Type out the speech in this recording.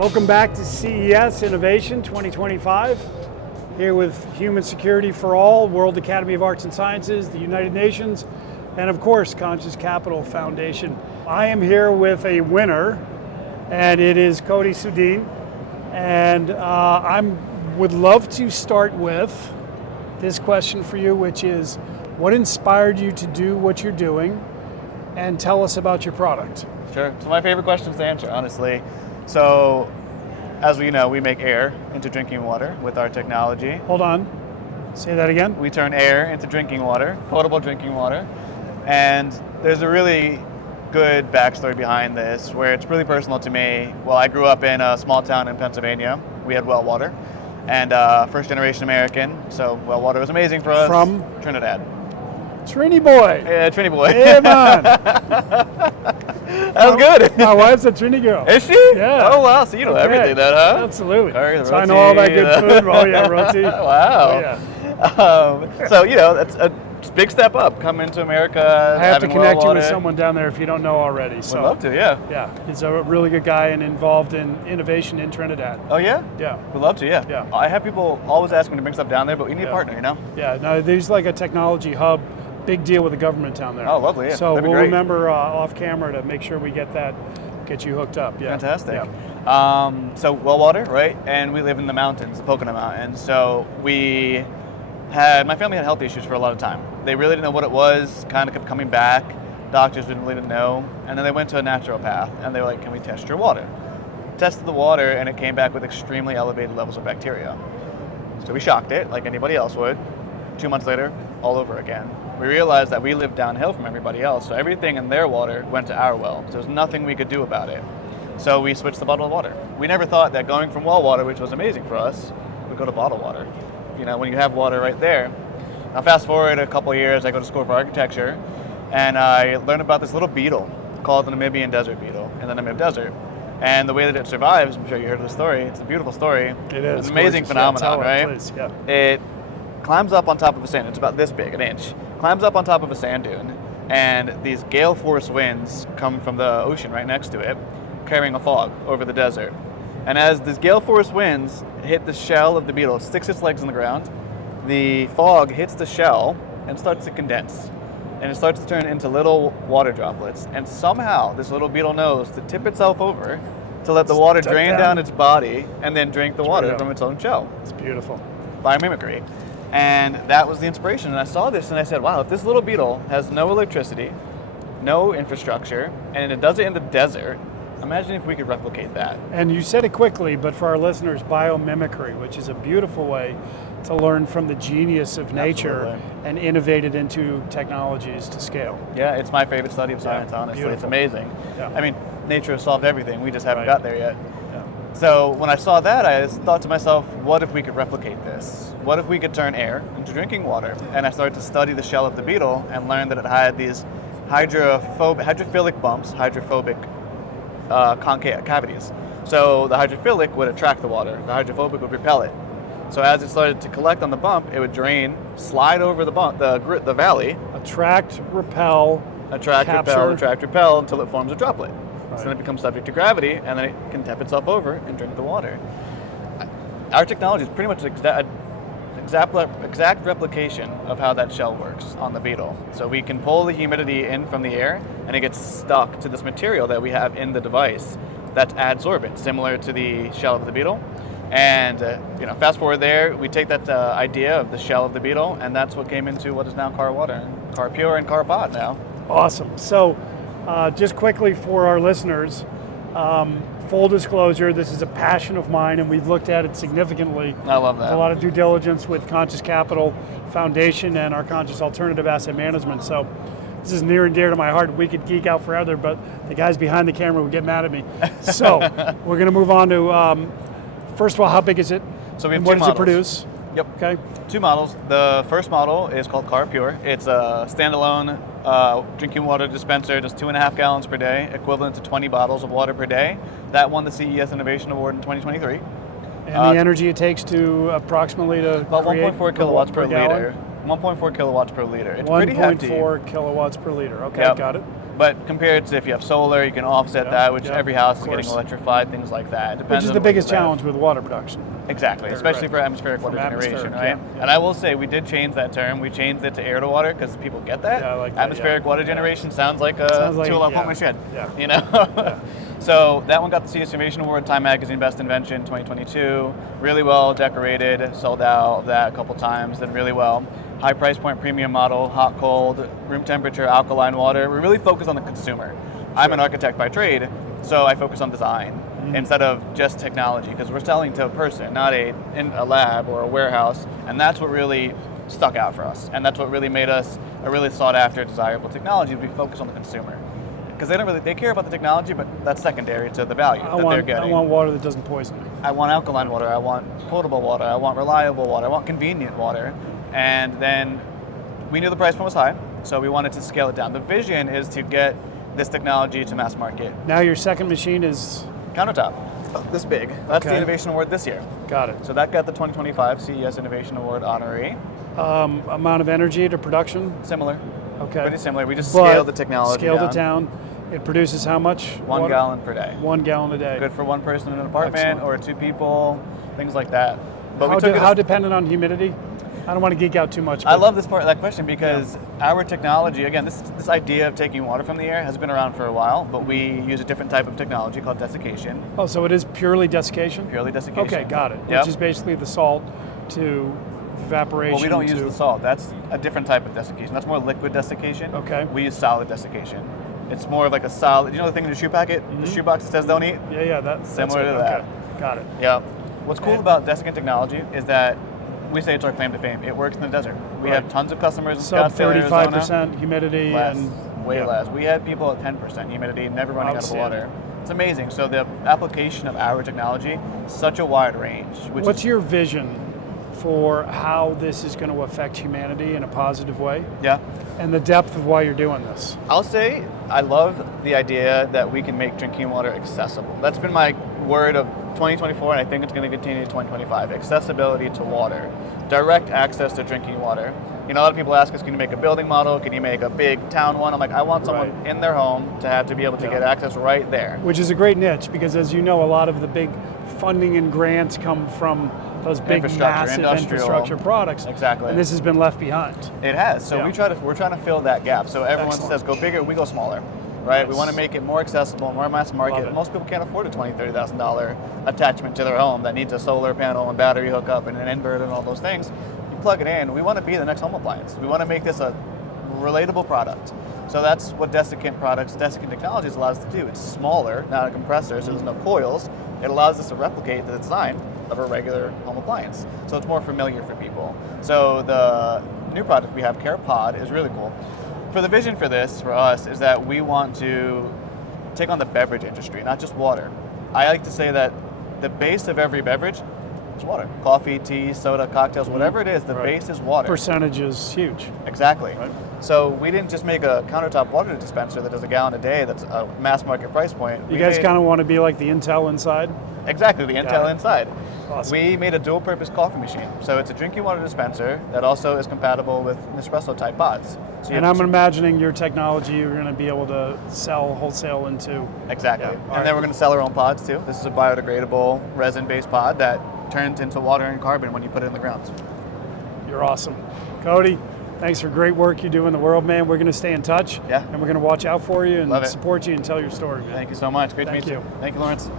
Welcome back to CES Innovation 2025. Here with Human Security for All, World Academy of Arts and Sciences, the United Nations, and of course, Conscious Capital Foundation. I am here with a winner, and it is Cody Soodeen. And I would love to start with this question for you, which is, what inspired you to do what you're doing? And tell us about your product. Sure. It's my favorite questions to answer, honestly. So, as we know, we make air into drinking water with our technology. Hold on. Say that again. We turn air into drinking water, potable drinking water. And there's a really good backstory behind this where it's really personal to me. Well, I grew up in a small town in Pennsylvania. We had well water. And first generation American, so well water was amazing for us. From? Trinidad. Trini boy. Yeah, Trini boy. Hey, man. That was good. My wife's a Trini girl. Is she? Yeah. Oh, wow. So you know everything then, huh? Absolutely. Curry, So I know all that good food. Oh, yeah, roti. Wow. Oh, yeah. So, that's a big step up coming to America. I have to connect you with water. someone down there if you don't know already. So, Would love to, yeah. Yeah, he's a really good guy and involved in innovation in Trinidad. Oh, yeah? Yeah. Would love to, yeah. Yeah. I have people always ask me to bring stuff down there, but we need a partner, Yeah, no, there's like a technology hub. Big deal with the government down there. Oh, lovely, yeah. So That'd be we'll great. remember off camera to make sure we get you hooked up. Yeah. Fantastic. Yeah. So well water, right? And we live in the mountains, the Pocono Mountains. So my family had health issues for a lot of time. They really didn't know what it was, kind of kept coming back. Doctors didn't really know. And then they went to a naturopath and they were like, can we test your water? Tested the water and it came back with extremely elevated levels of bacteria. So we shocked it like anybody else would. 2 months later, all over again. We realized that we lived downhill from everybody else, so everything in their water went to our well. So there was nothing we could do about it. So we switched to bottled water. We never thought that going from well water, which was amazing for us, would go to bottled water. When you have water right there. Now fast forward a couple of years, I go to school for architecture, and I learned about this little beetle called the Namibian Desert Beetle in the Namibian Desert. And the way that it survives, I'm sure you heard of the story, it's a beautiful story. It is. It's an amazing phenomenon, right? Please. Yeah. It climbs up on top of a sand, it's about this big, an inch, climbs up on top of a sand dune, and these gale force winds come from the ocean right next to it, carrying a fog over the desert. And as these gale force winds hit the shell of the beetle, it sticks its legs in the ground, the fog hits the shell and starts to condense. And it starts to turn into little water droplets. And somehow this little beetle knows to tip itself over to let the water drain down its body and then drink the water from its own shell. It's beautiful. Biomimicry. And that was the inspiration. And I saw this and I said, wow, if this little beetle has no electricity, no infrastructure, and it does it in the desert, imagine if we could replicate that. And you said it quickly, but for our listeners, biomimicry, which is a beautiful way to learn from the genius of nature. Absolutely. And innovate it into technologies to scale. Yeah, it's my favorite study of science, honestly. Beautiful. It's amazing. Yeah. I mean, nature has solved everything. We just haven't Right. got there yet. Yeah. So when I saw that, I just thought to myself, what if we could replicate this? What if we could turn air into drinking water? And I started to study the shell of the beetle and learned that it had these hydrophilic bumps, hydrophobic cavities. So the hydrophilic would attract the water, the hydrophobic would repel it. So as it started to collect on the bump, it would drain, slide over the bump, the valley. Attract, repel, Repel, until it forms a droplet. Right. So then it becomes subject to gravity, and then it can tip itself over and drink the water. Our technology is pretty much an exact replication of how that shell works on the beetle. So we can pull the humidity in from the air, and it gets stuck to this material that we have in the device that's adsorbent, similar to the shell of the beetle. And fast forward there, we take that idea of the shell of the beetle, and that's what came into what is now Car Water, Car Pure, and Car Pod now. Awesome. So just quickly for our listeners, full disclosure, this is a passion of mine, and we've looked at it significantly. I love that. A lot of due diligence with Conscious Capital Foundation and our Conscious Alternative Asset Management. So this is near and dear to my heart. We could geek out forever, but the guys behind the camera would get mad at me. So we're going to move on to, first of all, how big is it? So we have and two what does it models. produce? Yep. Okay. Two models. The first model is called Car Pure. It's a standalone drinking water dispenser, just 2.5 gallons per day, equivalent to 20 bottles of water per day. That won the CES Innovation Award in 2023. And the energy it takes to approximately to about create 1.4 kilowatts per gallon? liter. 1.4 kilowatts per liter. It's pretty hefty. 1.4 kilowatts per liter. Okay, Yep. got it. But compared to if you have solar, you can offset Yep, that, which yep, every house of is getting course. electrified, things like that. It depends Which is on the what biggest you have. challenge with water production. Exactly, especially right. for atmospheric water From generation, atmospheric, right? yeah. And I will say we did change that term. We changed it to air to water because people get that. Yeah, I like that, Atmospheric yeah. water Yeah. generation sounds like a Sounds like- tool I yeah. put in my shed. Yeah. You know. So that one got the CES Innovation Award, Time Magazine Best Invention 2022. Really well decorated, sold out of that a couple times, did really well. High price point premium model, hot, cold, room temperature, alkaline water. We really focus on the consumer. I'm an architect by trade, so I focus on design instead of just technology, because we're selling to a person, not in a lab or a warehouse, and that's what really stuck out for us, and that's what really made us a really sought after, desirable technology. We focus on the consumer, because they care about the technology, but that's secondary to the value they're getting. I want water that doesn't poison me. I want alkaline water, I want potable water, I want reliable water, I want convenient water. And then we knew the price point was high, so we wanted to scale it down. The vision is to get this technology to mass market. Now your second machine is, Countertop, this big. That's the Okay. Innovation Award this year. got it. So that got the 2025 CES Innovation Award honoree. Amount of energy to production, Similar, okay. pretty similar. We just But scaled the technology Scaled down. it down. It produces how much? 1 water? gallon per day. 1 gallon a day. Good for one person in an apartment Excellent. or 2 people, things like that. But How, we took it how as- dependent on humidity? I don't want to geek out too much. I but- love this part of that question because our technology, again, this idea of taking water from the air has been around for a while, but we use a different type of technology called desiccation, Oh, so it is purely desiccation? purely desiccation. Okay, got it. Yep. Which is basically the salt to evaporation. Well, we don't use to- the salt. That's a different type of desiccation. That's more liquid desiccation. Okay. We use solid desiccation. It's more of like a solid, you know the thing in the shoe packet? The shoe box that says don't eat? Yeah, that's Similar it. to that. Okay, got it. Yeah. What's cool And- about desiccant technology is that we say it's our claim to fame. It works in the desert. We Right. have tons of customers in Sub Scottsdale, 35% Arizona. humidity Less, and way yeah. less. We had people at 10% humidity, never running out of Outstanding. water. It's amazing. So the application of our technology, such a wide range. Which What's is, your vision for how this is going to affect humanity in a positive way, Yeah. and the depth of why you're doing this? I'll say I love the idea that we can make drinking water accessible. That's been my word of 2024, and I think it's going to continue to 2025. Accessibility to water, direct access to drinking water. You know, a lot of people ask us, can you make a building model? Can you make a big town one? I'm like, I want someone Right. in their home to have to be able to Yeah. get access right there. Which is a great niche because, as you know, a lot of the big funding and grants come from those big, Infrastructure, massive industrial. infrastructure products. Exactly. And this has been left behind. It has. So Yeah. we're trying to fill that gap. So everyone Excellent. says go bigger, we go smaller. Right? We Nice. want to make it more accessible, more mass Love market. it. Most people can't afford a $20,000, $30,000 attachment to their home that needs a solar panel and battery hookup and an inverter and all those things. You plug it in. We want to be the next home appliance. We want to make this a relatable product. So that's what desiccant technologies allows us to do. It's smaller, not a compressor, so there's no coils. It allows us to replicate the design of a regular home appliance. So it's more familiar for people. So the new product we have, Care Pod, is really cool. For the vision for this, for us, is that we want to take on the beverage industry, not just water. I like to say that the base of every beverage is water. Coffee, tea, soda, cocktails, whatever it is, the Right. base is water. Percentage is huge. Exactly. Right. So we didn't just make a countertop water dispenser that does a gallon a day that's a mass market price point. You guys kind of want to be like the Intel inside? Exactly, the Intel it. inside. Awesome. We made a dual purpose coffee machine. So it's a drinking water dispenser that also is compatible with Nespresso type pods. So you And have I'm imagining your technology you're going to be able to sell wholesale into. Exactly. Yeah, And alright. then we're going to sell our own pods too. This is a biodegradable resin-based pod that turns into water and carbon when you put it in the ground. You're awesome. Cody, thanks for great work you do in the world, man. We're going to stay in touch. Yeah. And we're going to watch out for you and Love it. support you and tell your story, man. Thank you so much. Great to Thank meet you. you. Thank you, Lawrence.